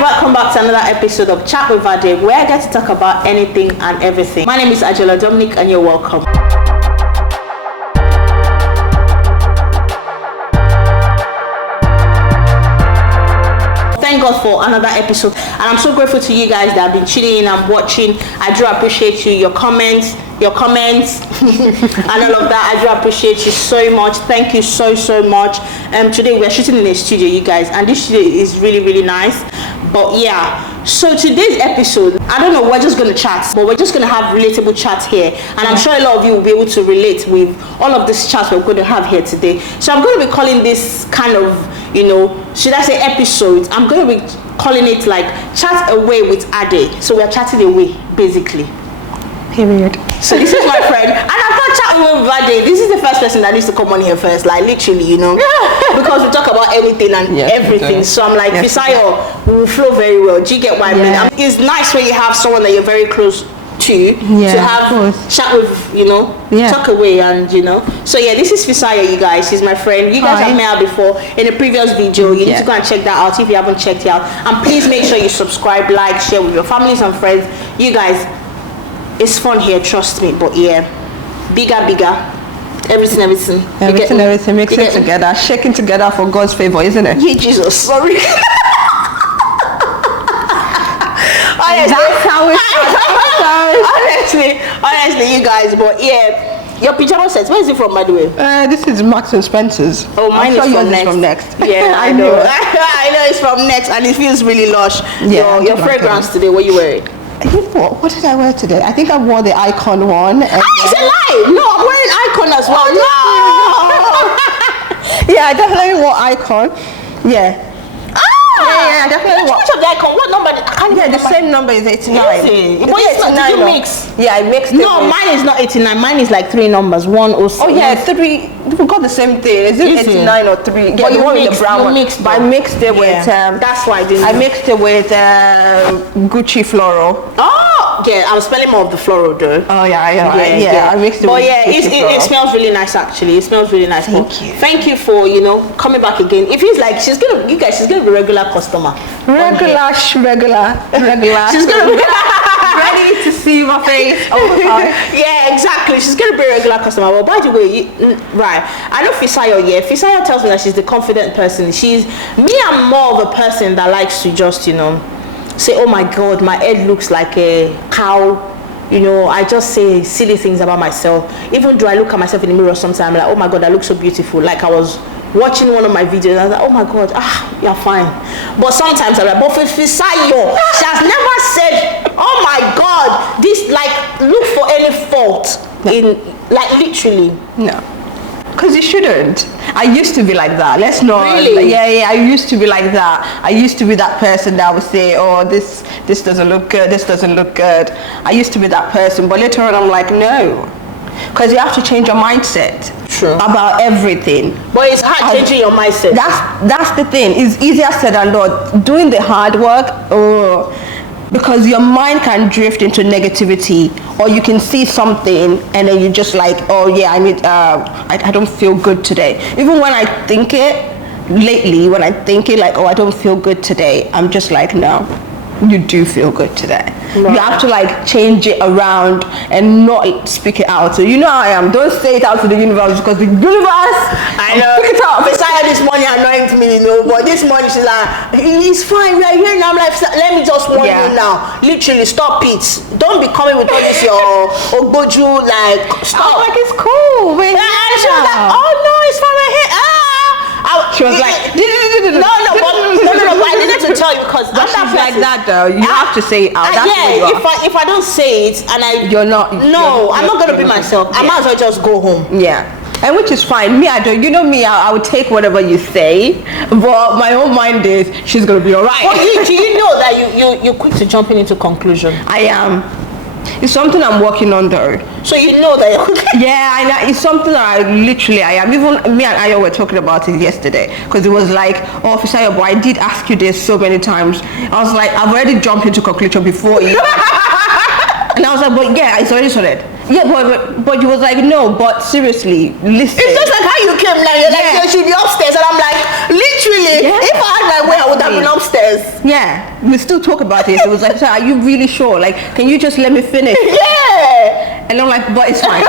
welcome back to another episode of Chat with Ade, where I get to talk about anything and everything. My name is Angela Dominic and you're welcome. Thank God for another episode, and I'm so grateful to you guys that have been tuning in and watching. I do appreciate you, your comments and all of that. I do appreciate you so much. Thank you so much. Today we're shooting in a studio, you guys, and this studio is really nice. But yeah, so today's episode, I don't know, we're just going to chat, but we're just going to have relatable chats here, and I'm sure a lot of you will be able to relate with all of these chats we're going to have here today. So I'm going to be calling this kind of, should I say episodes? I'm going to be calling it like Chat Away with Ade. So we're chatting away, basically. Period. So this is my friend, and I'm not chatting with Ade. This is the first person that needs to come on here first, like literally, because we talk about anything and everything. So I'm like, Fisayo will flow very well. Do you get what I mean? It's nice when you have someone that you're very close to have chat with, talk away, and So yeah, this is Fisayo, you guys. She's my friend. You guys have met her before in a previous video. You need to go and check that out if you haven't checked it out. And please make sure you subscribe, like, share with your families and friends. You guys, it's fun here, trust me. But yeah, bigger, everything mixing together, shaking together for God's favor, isn't it? Yeah, Jesus, sorry. That's how it honestly, you guys. But yeah, your pyjama set, where is it from, by the way? This is Marks and Spencer's. Oh, mine is from Next. Yeah, I know. I know it's from Next, and it feels really lush. Yeah, your fragrance today, what you wearing? What did I wear today? I think I wore the Icon one. It's a lie! No, I'm wearing Icon as well. No! Yeah, I definitely wore Icon. Yeah. Yeah, definitely. Which of the Icon? What number? The same number is 89. But did you mix? Yeah, I mixed it. No, mine is not 89. Mine is like 3 numbers. 106. Oh yeah, 3. We got the same thing. Is it 89 or 3? Yeah, but the one with the brown one. Mixed, but I mixed it with. That's why I didn't. I mixed it with Gucci floral. Oh, yeah. I was smelling more of the floral though. Oh yeah. I mixed it. But with it smells really nice actually. It smells really nice. Thank you for coming back again. It feels like she's gonna be a regular customer. Regular. She's gonna be ready to see my face all the time. Yeah, exactly. She's gonna be a regular customer. Well, by the way, right? I know Fisayo. Yeah, Fisayo tells me that she's the confident person. I'm more of a person that likes to just say, oh my God, my head looks like a cow. I just say silly things about myself. Even though I look at myself in the mirror sometimes, I'm like, oh my God, I look so beautiful. Like I was watching one of my videos, I was like, oh my God, you're fine. But sometimes I'm like, but for Fisayo, she has never said, oh my God, this, like, look for any fault in, like, literally. No. Because you shouldn't. I used to be like that. Let's not. Really? Yeah. I used to be like that. I used to be that person that would say, "Oh, this doesn't look good. This doesn't look good." I used to be that person, but later on, I'm like, no, because you have to change your mindset. True. About everything. But it's hard changing your mindset. That's the thing. It's easier said than done. Doing the hard work. Because your mind can drift into negativity, or you can see something and then you're just like, oh yeah, I don't feel good today. Even when I think it lately, like, oh, I don't feel good today, I'm just like, no, you do feel good today. Right. You have to like change it around and not speak it out. So how I am. Don't say it out to the universe, because the universe, I know. Pick it up. Besides this morning annoyed me, but this morning she's like, it's fine, we're here now. I'm like, let me just warn you now. Literally, stop it. Don't be coming with all this your ogboju, like, stop. Like, it's cool. And she was like, oh no, it's fine, we're here. She was like, no, but I needed to tell you, because she's like that though. You have to say it out. That's if I don't say it and you're not. No, I'm not gonna be myself. I might as well just go home. Yeah. And which is fine. Me, I don't. Me, I would take whatever you say, but my own mind is she's gonna be alright. But do you know that you're quick to jumping into conclusion? I am. It's something I'm working on though. So you know that yeah, I know. It's something that I am. Even me and Ayo were talking about it yesterday, because it was like, oh, Fisayo, but I did ask you this so many times. I was like, I've already jumped into conclusion before you. And I was like, but yeah, it's already sorted. Yeah, but you was like, no, but seriously, listen. It's just like how you came now. You're like, Yeah. you should be upstairs. And I'm like, literally, Yeah. if I had my way, I would have been upstairs. Yeah, we still talk about it. It was like, so are you really sure? Like, can you just let me finish? Yeah. And I'm like, but it's fine.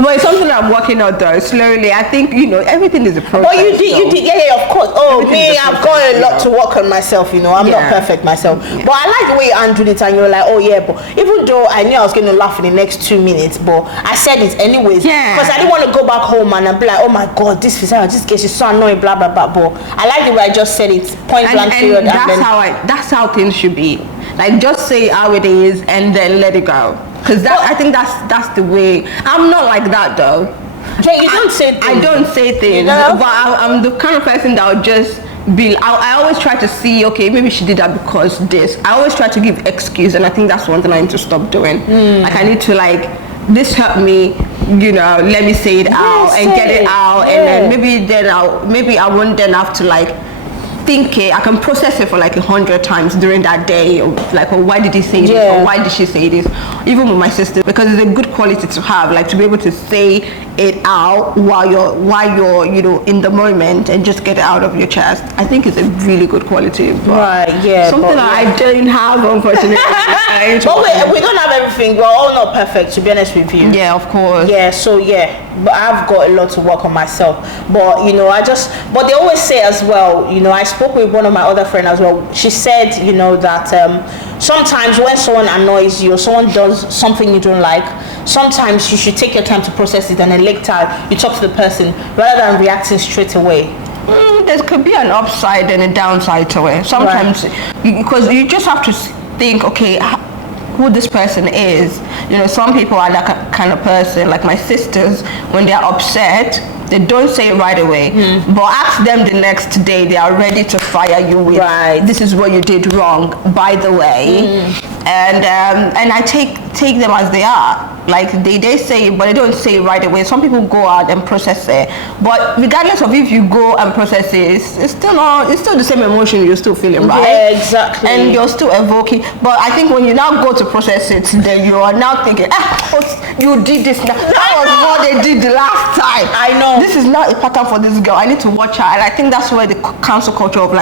But it's something I'm working on though, slowly. I think, everything is a process. But you did, yeah, of course. Oh, Everything me, is a I've process, got a lot to work on myself, I'm not Yeah. perfect myself. But I like the way you handled it, and you were like, oh yeah, but even though I knew I was going to laugh in the next 2 minutes, but I said it anyways. Yeah. Because I didn't want to go back home and be like, oh my God, this case is so annoying, blah, blah, blah. But I like the way I just said it, point blank period. That's how things should be. Like, just say how it is and then let it go. Because I think that's the way. I'm not like that though. Yeah, you don't say things. I don't say things, but I'm the kind of person that would just be. I always try to see, okay, maybe she did that because this. I always try to give excuse, and I think that's one thing I need to stop doing. Like, I need to this hurt me, let me say it out and get it out, and then maybe I won't then have to think it. I can process it for 100 times during that day, or why did he say this, or why did she say this, even with my sister, because it's a good quality to have, to be able to say it out while you're in the moment and just get it out of your chest. I think it's a really good quality, but something that I don't have, unfortunately. But we don't have everything. We're all not perfect, to be honest with you. Yeah, of course. Yeah, so but I've got a lot to work on myself. But but they always say as well, I spoke with one of my other friends as well. She said, that sometimes when someone annoys you or someone does something you don't like, sometimes you should take your time to process it, and then later you talk to the person rather than reacting straight away. There could be an upside and a downside to it. Sometimes, because you just have to think, okay, who this person is. Some people are that kind of person, like my sisters, when they're upset, they don't say it right away, but ask them the next day, they are ready to fire you with, this is what you did wrong, by the way. And I take them as they are. They say it, but they don't say it right away. Some people go out and process it, but regardless of if you go and process it, it's still the same emotion you're still feeling, right? Yeah, exactly. And you're still evoking. But I think when you now go to process it, then you are now thinking, you did this now. That was what they did the last time. I know. This is not a pattern for this girl. I need to watch her. And I think that's where the cancel culture of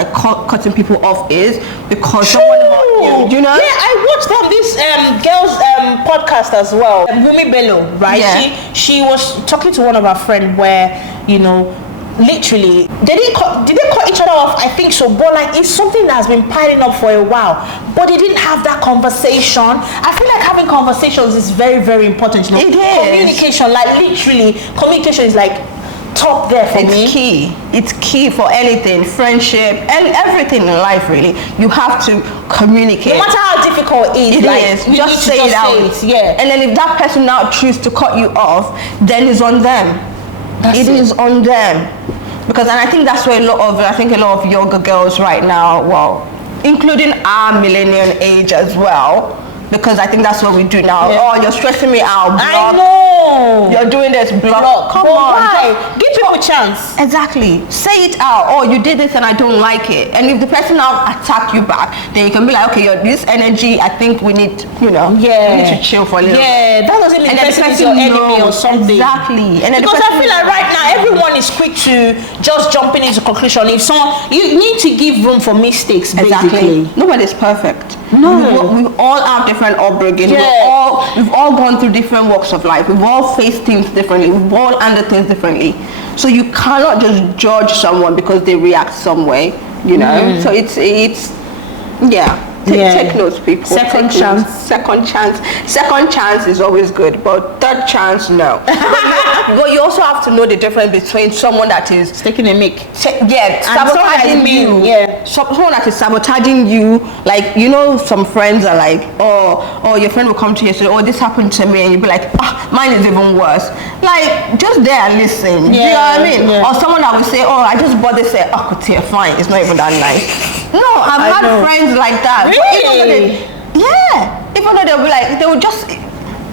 cutting people off is, because someone hurt you. Yeah, I watched on this girls podcast as well. Wumi Bello, right? Yeah. She was talking to one of her friends where, literally, did they cut each other off? I think so, but it's something that has been piling up for a while, but they didn't have that conversation. I feel like having conversations is very, very important. It is. Communication, literally, communication is top there for me. It's key for anything, friendship, and everything in life, really. You have to communicate. No matter how difficult it is, just say it out. And then if that person now chooses to cut you off, then it's on them. It is on them. Because, and I think that's where a lot of younger girls right now, well, including our millennial age as well, because I think that's what we do now. Oh, you're stressing me out, block. I know. You're doing this, block. Come on. Why? Give people a chance. Exactly. Say it out. Oh, you did this and I don't like it. And if the person now attack you back, then you can be like, okay, this energy, I think we need, we need to chill for a little bit. That doesn't mean the person is your enemy or something. Exactly. And because I feel like right now, everyone is quick to just jumping into conclusion. If you need to give room for mistakes, basically. Nobody's perfect. No. We all have different upbringing. We've all gone through different walks of life. We've all faced things differently. We've all handled things differently. So you cannot just judge someone because they react some way, So it's take notes, people. Second chance is always good, but third chance, no. But you also have to know the difference between someone that is taking a mic, sabotaging you. Someone that is sabotaging you. Some friends are like, oh, your friend will come to you and say, oh, this happened to me, and you'll be like, mine is even worse. Just there and listen. Do you know what I mean? Or someone that will say, oh, I just bought this, fine, it's not even that nice. No, I've had friends like that. Really? Even though they'll be like, they will just,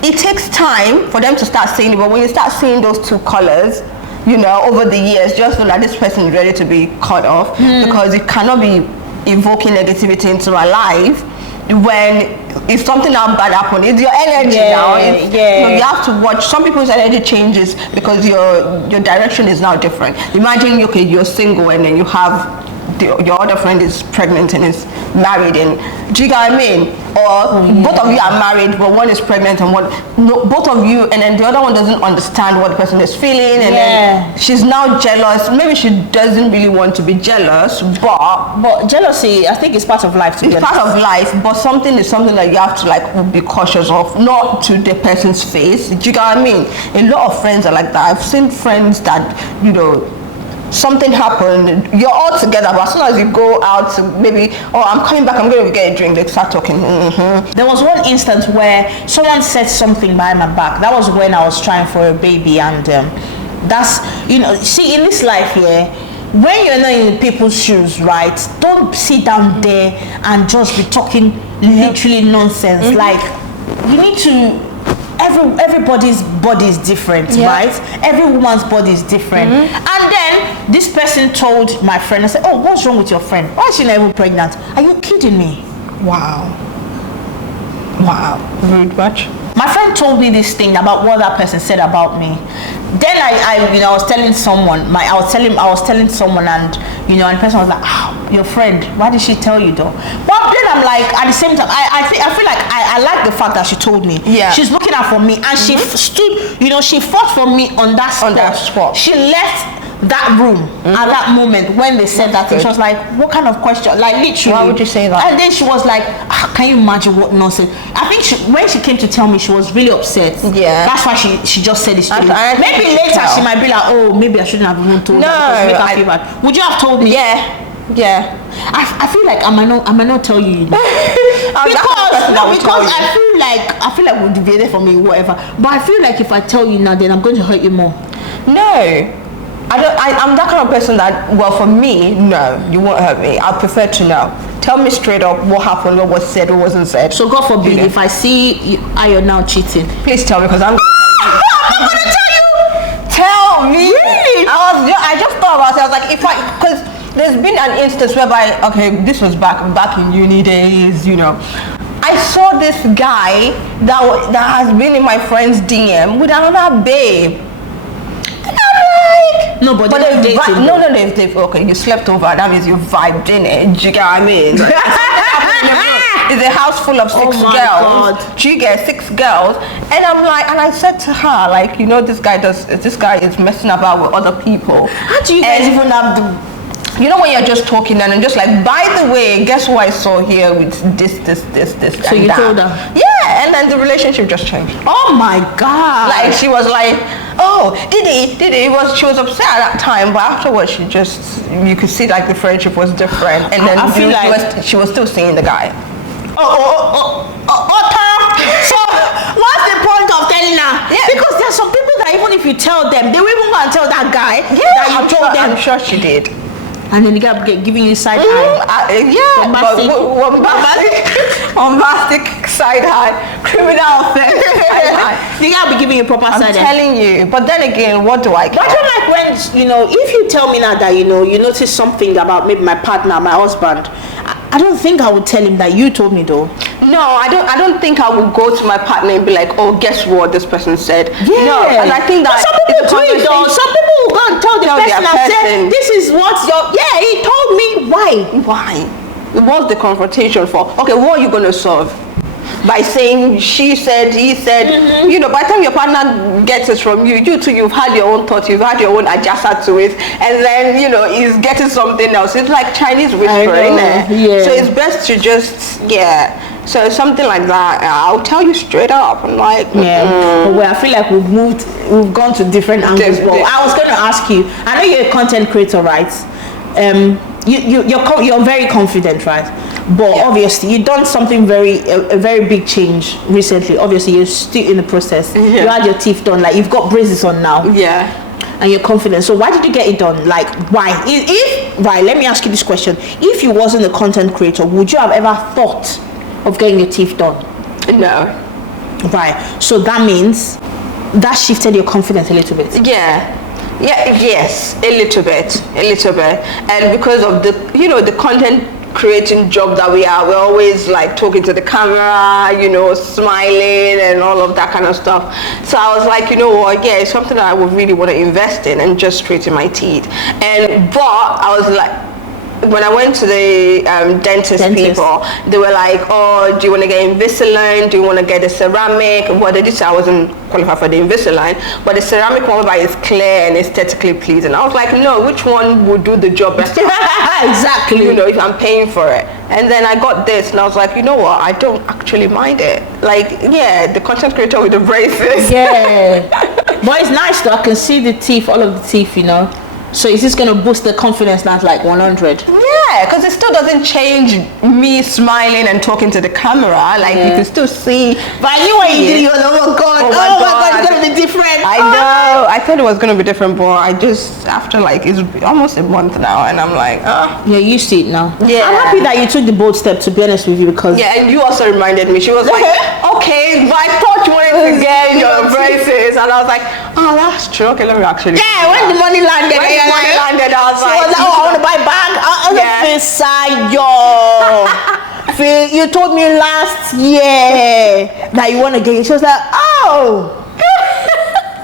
it takes time for them to start saying it, but when you start seeing those two colors, over the years, just know that this person is ready to be cut off, because it cannot be invoking negativity into my life when if something now bad happen, it's your energy now. You have to watch. Some people's energy changes because your direction is now different. Imagine, okay, you're single and then you have your other friend is pregnant and is married, and do you get what I mean? Or both of you are married, but one is pregnant and both of you, and then the other one doesn't understand what the person is feeling, and then she's now jealous. Maybe she doesn't really want to be jealous, but jealousy, I think, is part of life. It's part of life, but something is something that you have to like be cautious of, not to the person's face. Do you get what I mean? A lot of friends are like that. I've seen friends that, you know, something happened, you're all together, but as soon as you go out, maybe, oh, I'm coming back, I'm going to get a drink, they start talking. There was one instance where someone said something behind my back. That was when I was trying for a baby, and that's, you know, see, in this life here, when you're not in people's shoes, right, don't sit down there and just be talking literally nonsense. Like, you need to, everybody's body is different, right? Every woman's body is different. And then this person told my friend, I said, oh, what's wrong with your friend? Why is she not even pregnant? Are you kidding me? Wow, rude much. My friend told me this thing about what that person said about me. Then I was telling someone, I was telling someone, and and the person was like, your friend, why did she tell you though? But then I'm like, at the same time, I feel like I like the fact that she told me. Yeah. She's looking out for me, and she stood, she fought for me on that spot. She left that room at that moment when they said that. She was like, what kind of question? Like, literally. Why would you say that? And then she was like, can you imagine what nonsense? I think when she came to tell me, she was really upset. Yeah. That's why she just said this to me. Maybe Later she might be like, oh, maybe I shouldn't have even told her because make her feel bad. Would you have told me? Yeah. I feel like I might not tell you. because I feel like we'll debate it for me, whatever. But I feel like if I tell you now, then I'm going to hurt you more. No. I'm that kind of person that, well, for me, no, you won't hurt me. I prefer to know. Tell me straight up what happened, what was said, what wasn't said. So God forbid, if I see Ayo now cheating, please tell me, because I'm going to tell you. Tell me. Really? I just thought about it. I was like, because there's been an instance whereby, okay, this was back in uni days, I saw this guy that has been in my friend's DM with another babe. No, but they're dating. No, they've okay, you slept over, that means you vibed in it. Do you get what I mean? It's a house full of 6 girls. God. Do you get 6 girls? And I'm like, and I said to her, like, this guy is messing about with other people. How do you guys even have the... when you're just talking and just like, by the way, guess who I saw here with this. So you told her? Yeah, and then the relationship just changed. Oh my God. Like, she was like, oh, did he? She was upset at that time, but afterwards you could see like the friendship was different. And then I feel like she was still seeing the guy. So what's the point of telling her? Yeah. Because there's some people that even if you tell them, they will even go and tell that guy that you told them. I'm sure she did. And then the guy giving you side eye. Bombastic side eye, criminal offense side eye. The guy will be giving you proper side eye. I'm telling you. But then again, what do I care? But I don't like when, if you tell me now that, you notice something about maybe my partner, my husband, I don't think I would tell him that you told me though. No, I don't think I would go to my partner and be like, oh, guess what this person said. Yeah. No, and I think that some people do it though. Some people will go and tell the person and say, this is what he told me. Why? What's the confrontation for? Okay, what are you gonna solve? By saying she said, he said, by the time your partner gets it from you, you too, you've had your own thoughts, you've had your own adjustment to it, and then, he's getting something else. It's like Chinese whispering. So it's best to just, So something like that, I'll tell you straight up. I'm like, well, I feel like we've gone to different angles. Well, I was going to ask you, I know you're a content creator, right? You're very confident, right? But obviously you've done something a very big change recently. Obviously you're still in the process. You had your teeth done, like you've got braces on now. And you're confident. So why did you get it done? Like, why? Let me ask you this question. If you wasn't a content creator, would you have ever thought of getting your teeth done? No. Right. So that means that shifted your confidence a little bit. Yes, a little bit, and because of the content creating job that we are, we're always like talking to the camera, smiling and all of that kind of stuff. So I was like, you know what, yeah, it's something that I would really want to invest in and just straighten my teeth. But I was like, when I went to the dentist people, they were like, oh, do you want to get Invisalign? Do you want to get a ceramic? Well, they did say I wasn't qualified for the Invisalign, but the ceramic one is clear and aesthetically pleasing. I was like, no, which one would do the job better? Exactly. If I'm paying for it. And then I got this and I was like, you know what, I don't actually mind it. Like, yeah, the content creator with the braces. Yeah. But it's nice though. I can see the teeth, all of the teeth, So is this going to boost the confidence that's like 100? Yeah, because it still doesn't change me smiling and talking to the camera. Like, you can still see. But I knew when you did it, oh my God, it's going to be different. I know. I thought it was going to be different, but I just, after it's almost a month now, and I'm like, You're used to it now. Yeah. I'm happy that you took the bold step, to be honest with you, because... Yeah, and you also reminded me. She was like, okay, but I thought you wanted to get your braces. And I was like, oh, that's true. Okay, let me actually... Yeah, when the money landed, I was like, I want to buy bag. You told me last year that you want to get it. She was like, oh.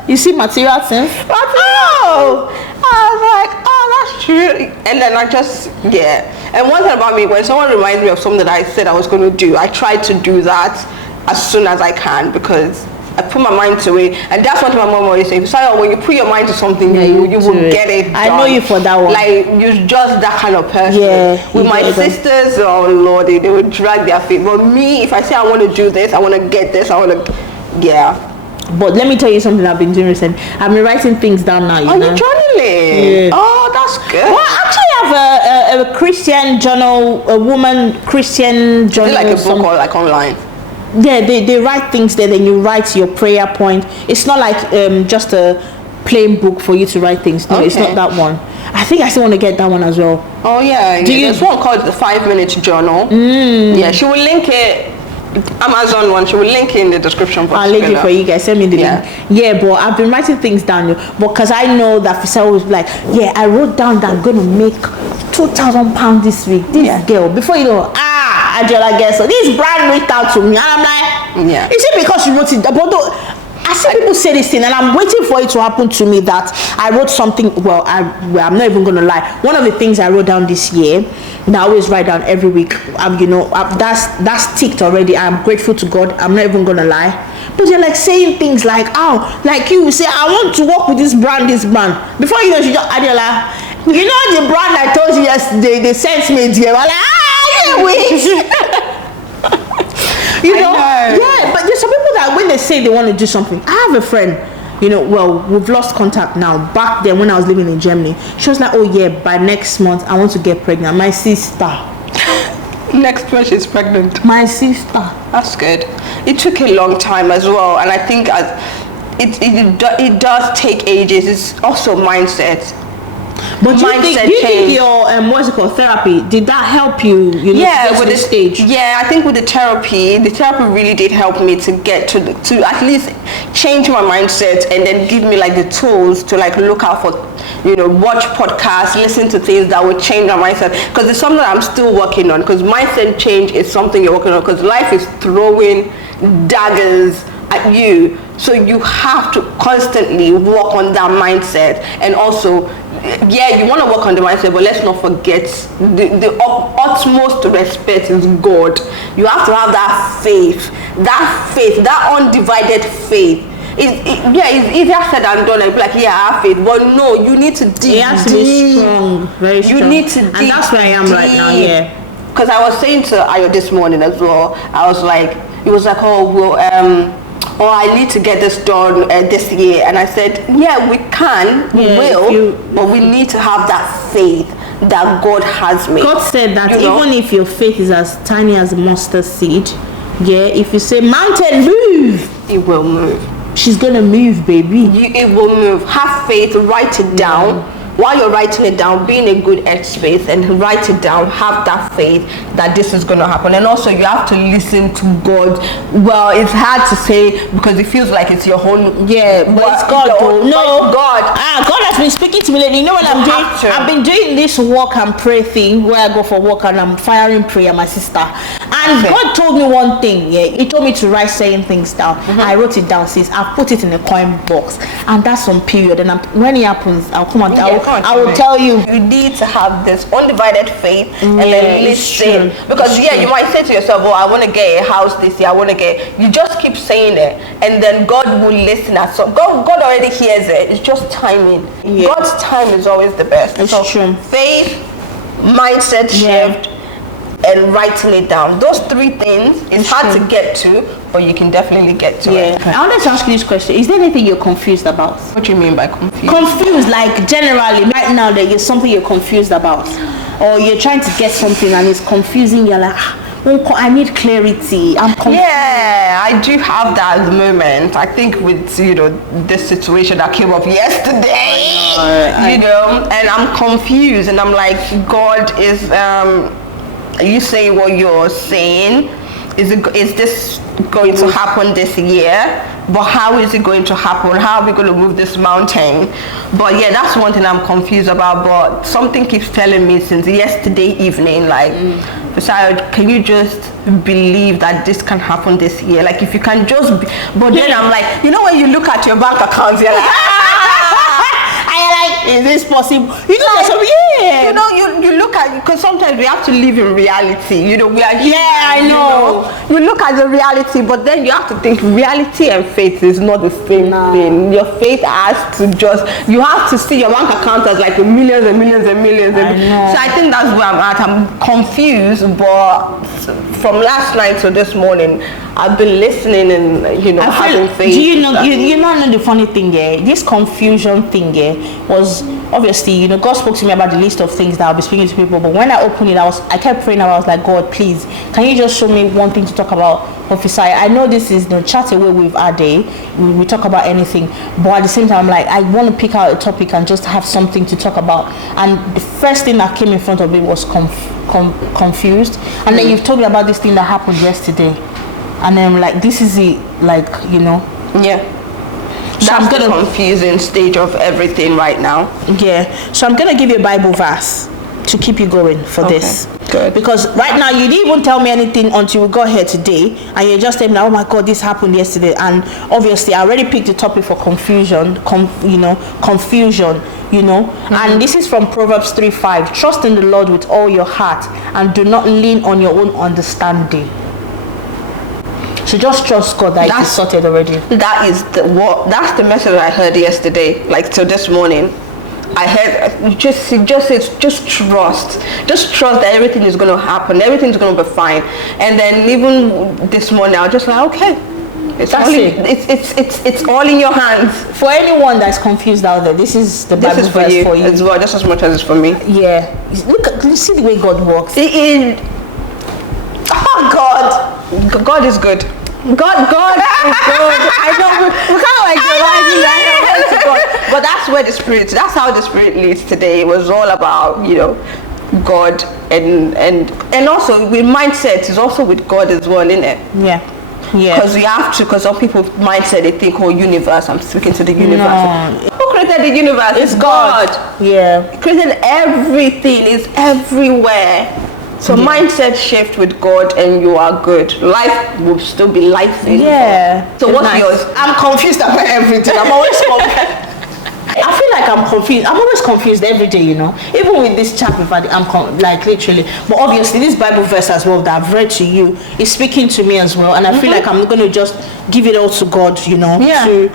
You see material things? Oh. I was like, oh, that's true. And then I just, And one thing about me, when someone reminds me of something that I said I was going to do, I try to do that as soon as I can, because I put my mind to it, and that's what my mom always says. So when you put your mind to something, you will get it done. I know you for that one. Like, you're just that kind of person. Yeah. With my sisters, oh Lord, they would drag their feet. But me, if I say I want to do this, I want to get this, I want to, But let me tell you something I've been doing recently. I've been writing things down now. You're journaling? Yeah. Oh, that's good. Well, I actually have a Christian journal, a woman Christian journal. Is it like a book or like online? Yeah, they write things there, then you write your prayer point. It's not like just a plain book for you to write things. No, It's not that one. I think I still want to get that one as well. Oh yeah, there's one called the 5-minute journal. Yeah, she will link it. Amazon one, she will link it in the description box. I'll link it for you guys. Send me the link. Yeah, but I've been writing things down, but because I know that Fisel was like, I wrote down that I'm going to make £2,000 this week. This girl, before you know, Adiola guess so this brand reached out to me, and I'm like, is it because you wrote it? But I see people say this thing, and I'm waiting for it to happen to me that I wrote something. Well, I'm not even gonna lie. One of the things I wrote down this year, that I always write down every week, that's ticked already. I'm grateful to God. I'm not even gonna lie. But they're like saying things like, like you say, I want to work with this brand. Before you know, she just Adiola, the brand I told you yesterday, they sent me a DM. I'm like, wish. Yeah, but there's some people that when they say they want to do something, I have a friend, we've lost contact now. Back then when I was living in Germany, she was like, by next month I want to get pregnant. My sister. Next month she's pregnant. My sister. That's good. It took a long time as well, and I think it does take ages. It's also mindset. But do you think your what's it called, therapy, did that help you? To get to this stage? Yeah, I think with the therapy really did help me to get to at least change my mindset, and then give me like the tools to like look out for, watch podcasts, listen to things that would change my mindset. Because it's something that I'm still working on. Because mindset change is something you're working on. Because life is throwing daggers at you, so you have to constantly work on that mindset. And also, you want to work on the mindset, but let's not forget the utmost respect is God. You have to have that faith, that undivided faith. It's easier said than done. Like, I have faith, but no, you need to dig. It has to be strong, very strong. You need to dig, and that's where I am right now. Yeah. Because I was saying to Ayo this morning as well. I was like, it was like, I need to get this done this year. And I said, we can, we will, but we need to have that faith that God has made. God said that even if your faith is as tiny as a mustard seed, if you say, mountain, move, it will move. She's going to move, baby. It will move. Have faith, write it down. while you're writing it down, be in a good headspace and write it down. Have that faith that this is going to happen. And also you have to listen to God. Well, it's hard to say because it feels like it's your whole, but it's God. No, God. God has been speaking to me lately. You know what I've been doing this walk and pray thing where I go for walk and I'm firing prayer, my sister. And God told me one thing. He told me to write certain things down. I wrote it down, sis. I've put it in a coin box, and that's on period. And when it happens, I'll come and I will tell you. You need to have this undivided faith and then listen. Because you might say to yourself, "Oh, I want to get a house this year. I want to get." You just keep saying it, and then God will listen at some. God already hears it. It's just timing. God's time is always the best. It's true. Faith, mindset shift, and writing it down. Those three things, it's hard to get to, but you can definitely get to it. I wanted to ask you this question. Is there anything you're confused about? What do you mean by confused? Confused, like generally, right now there is something you're confused about. Or you're trying to get something and it's confusing. You're like, I need clarity. I'm confused. Yeah, I do have that at the moment. I think with, this situation that came up yesterday, and I'm confused and I'm like, God is, you say what you're saying. Is this going to happen this year? But how is it going to happen? How are we going to move this mountain? But that's one thing I'm confused about. But something keeps telling me since yesterday evening, like, Fisayo, can you just believe that this can happen this year? Like, if you can just but then I'm like, when you look at your bank account, you're like, is this possible? You look at, because sometimes we have to live in reality. We are human, I know. You look at the reality, but then you have to think reality and faith is not the same thing. Your faith has to you have to see your bank account as like millions and millions and millions. So I think that's where I'm at. I'm confused, but from last night to this morning, I've been listening and having faith. Do you know the funny thing this confusion thing was obviously God spoke to me about the list of things that I'll be speaking to people, but when I opened it I kept praying. I was like, God, please, can you just show me one thing to talk about, Officer? I know this is chat away with our day, we talk about anything, but at the same time I'm like, I want to pick out a topic and just have something to talk about. And the first thing that came in front of me was confused. And then you've told me about this thing that happened yesterday, and then I'm like, this is it, That's the confusing stage of everything right now. So I'm gonna give you a Bible verse to keep you going for this. Good. Because right now you didn't even tell me anything until we got here today, and you're just saying, oh my God, this happened yesterday. And obviously I already picked the topic for confusion. And this is from Proverbs 3:5. Trust in the Lord with all your heart and do not lean on your own understanding. So just trust God that it's sorted already. That's the message I heard yesterday, like till this morning. I heard just trust that everything is going to happen, everything's going to be fine. And then even this morning I was just like, okay, it's all in your hands. For anyone that's confused out there, this is the Bible verse for you as well, just as much as it's for me. You see the way God works. God is good. God is good. I know we kind of like God, but that's how the Spirit leads today. It was all about God and also with mindset is also with God as well, isn't it? Because we have to, because some people's mindset, they think, universe, I'm speaking to the universe. Who created the universe? It's God. He created everything, is everywhere. So mindset shift with God and you are good. Life will still be life. So what's yours? I'm confused about everything. I'm always confused. I feel like I'm confused. I'm always confused every day, Even with this chapter, I'm literally. But obviously, this Bible verse as well that I've read to you is speaking to me as well. And I feel like I'm going to just give it all to God, to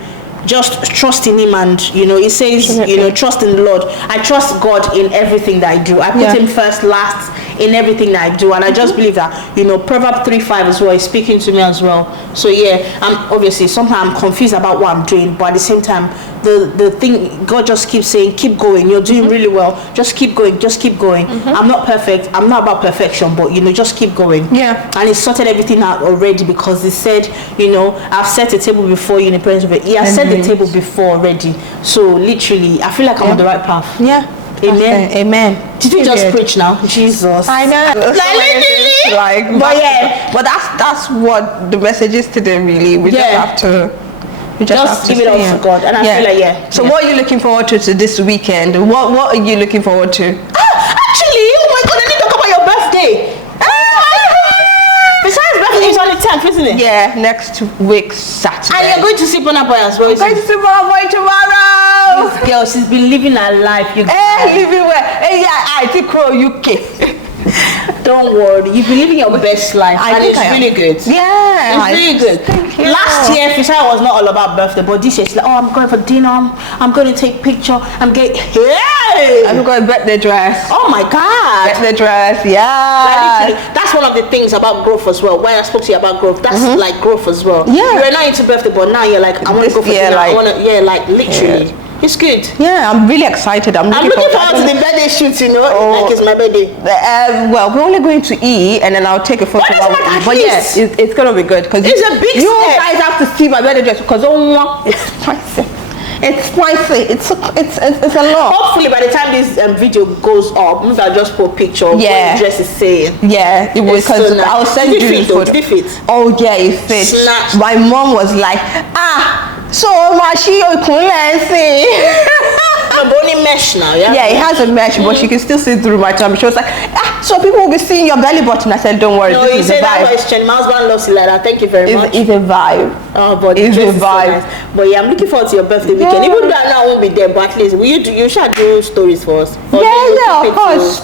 just trust in Him. And, it says, trust in the Lord. I trust God in everything that I do. I put Him first, last in everything that I do. And I just believe that, Proverbs 3:5 as well is speaking to me as well. So, I'm obviously, sometimes I'm confused about what I'm doing. But at the same time, the thing, God just keeps saying, keep going. You're doing really well. Just keep going. Just keep going. I'm not perfect. I'm not about perfection, but, just keep going. And He sorted everything out already because He said, I've set a table before you in the presence of it. He has set the table before already. So, literally, I feel like I'm on the right path. Amen. Amen. Did you just Period. preach now? Jesus. I know. literally. Like, But yeah. but that's what the message is today. Really, we Yeah. just have to. We just have to give it say, up to God, and I feel like, yeah. So Yeah. what are you looking forward to this weekend? What are you looking forward to? Actually, oh my God, I need to talk about your birthday. Besides birthday, it's on the 10th, isn't it? Yeah, next week Saturday. And you're going to see Burna Boy as well. going to see Burna Boy tomorrow. This girl, she's been living her life. You Living where? Hey, yeah, I think Crow UK. don't worry, you've been living your best life, and think it's I am. really good. Yeah, It's really good. Thank you. Last year, Fisher was not all about birthday, but this year she's like, oh, I'm going for dinner. I'm going to take picture. I'm getting. Hey! I'm going to birthday dress. Oh my God! Birthday dress, Like, yeah. literally, that's one of the things about growth as well. When I spoke to you about growth, that's like growth as well. Yeah. You were not into birthday, but now you're like, I want to This go for year, dinner. like- I want to, yeah, like literally. It's good. Yeah, I'm really excited. I'm I'm looking forward to the birthday shoot, you know, like it's my birthday. Well, we're only going to eat, and then I'll take a photo. But that's like, at but yeah, least. it's gonna be good because It's a big you step. guys have to see my birthday dress because it's spicy. It's spicy. It's a lot. Hopefully, by the time this video goes up, maybe I'll just put a picture of Yeah. what the dress is saying. Yeah, it was It's so because nice. I'll send Did it you fit the though? photo. Did it fit? Oh yeah, it fits. Snatched. My mom was like, so she No, but only mesh now, yeah? Yeah, it has a mesh, but she can still see through my tummy. She was like, so people will be seeing your belly button. I said, don't worry, No, you this is a say that vibe. question. My husband loves it like that. Thank you very much. It's a vibe. Oh, but It's the a dress is so vibe. nice. But yeah, I'm looking forward to your birthday weekend. Yeah. Even though I know I won't be there, but at least you should do stories for us. Or Yeah, you yeah, keep of it course.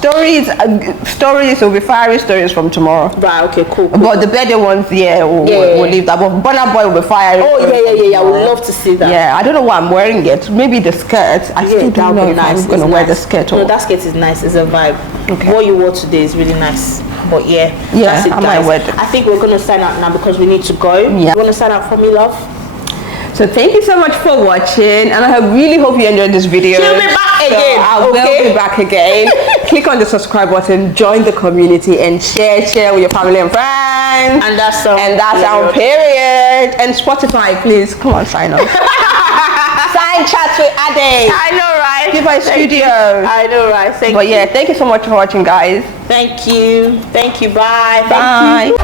Stories will be fiery stories from tomorrow. Right, okay, cool. But the birthday ones, we'll leave that. But Burna Boy will be fiery. Oh, yeah. I would love to see that. Yeah, I don't know why I'm wearing it. Maybe the skirt. I still that don't would know be if nice. I'm going to It's wear the nice. skirt No, or... that skirt is nice. It's a vibe. Okay. What you wore today is really nice. But yeah, Yeah, that's it, I guys. might wear that. I think we're going to sign out now because we need to go. Yeah. You want to sign out for me, love? So thank you so much for watching, and I really hope you enjoyed this video. She'll be back So again, I okay? will be back again. Click on the subscribe button, join the community, and share with your family and friends. And that's our our period. And Spotify, please come on, sign up. Sign chats with Ade. I know, right? Give us studio. I know, right? But yeah, thank you so much for watching, guys. Thank you. Thank you. Bye. Bye. Thank you.